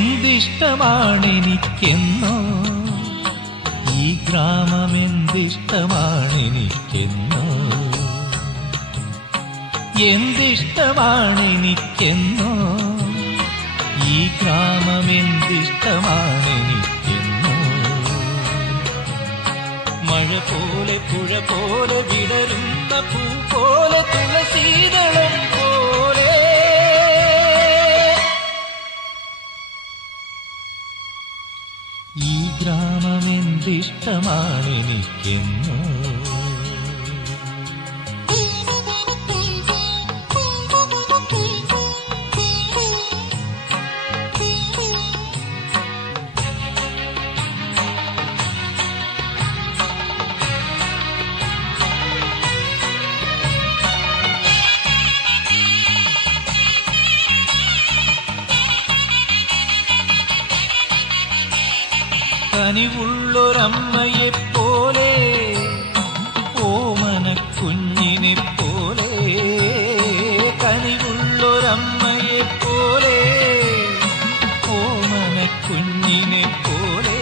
എന്തിഷ്ടമാണെനിക്കെന്നോ? ഈ ഗ്രാമം എന്തിഷ്ടമാണെനിക്കെന്നോ? എന്തിഷ്ടമാണെനിക്കെന്നോ ഈ ഗ്രാമം എന്തിഷ്ടമാണെനിക്കെന്നോ മഴ പോലെ പുഴ പോലെ വിടരുന്ന പൂ പോലെ തുളസീതളം എന്തിഷ്ടമാണെനിക്കെന്നോ കനിവുള്ളൊരമ്മയെ പോലെ ഓമന കുഞ്ഞിനെ പോലെ കനിവുള്ളൊരമ്മയെ പോലെ ഓമന കുഞ്ഞിനെ പോലെ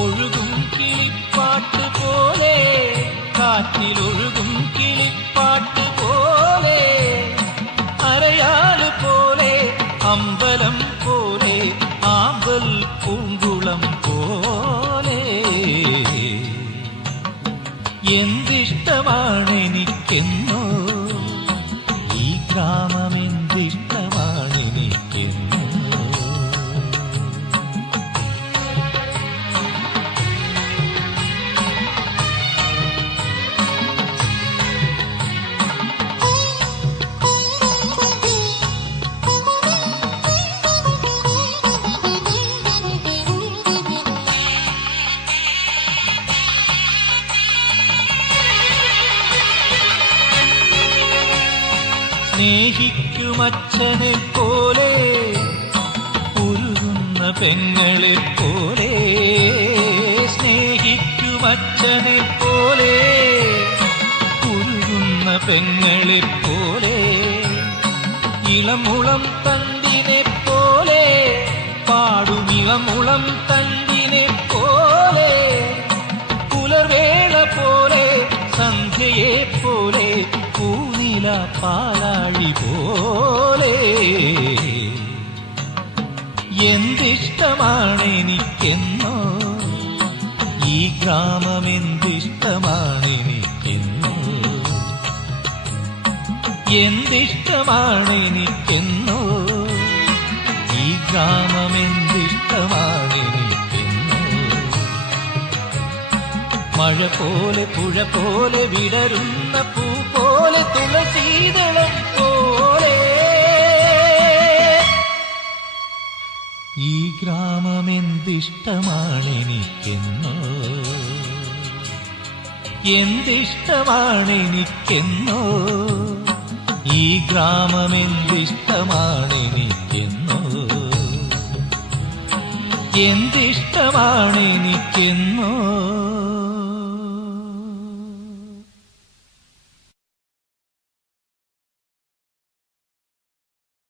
ഒഴുകും കിളിപ്പാട്ട് പോലെ കാറ്റിലൊഴുകും സ്നേഹിക്കുമച്ഛനെ പോലെ ഉരുകുന്ന പെങ്ങളെ പോലെ സ്നേഹിക്കുമച്ഛനെ പോലെ ഉരുകുന്ന പെങ്ങളെ പോലെ ഇളമുളം തണ്ടിനെ പോലെ പാടും ഇളമുളം തണ്ടിനെ പോലെ പുലർവേള പോലെ സന്ധ്യയെ പോലെ പൂനില പാലാഴി പോലെ. എന്തിഷ്ടമാണെനിക്കെന്നോ? ഈ ഗ്രാമം എന്തിഷ്ടമാണെനിക്കെന്നോ? എന്തിഷ്ടമാണെനിക്കെന്നോ ഈ ഗ്രാമം എന്തിഷ്ടമാണെനിക്കെന്നോ മഴ പോലെ പുഴ പോലെ വിടരുന്ന പൂ എന്തിഷ്ടമാണെനിക്കെന്നോ? എന്തിഷ്ടമാണെനിക്കെന്നോ? ഈ ഗ്രാമം എന്തിഷ്ടമാണെനിക്കെന്നോ എന്തിഷ്ടമാണെനിക്കെന്നോ?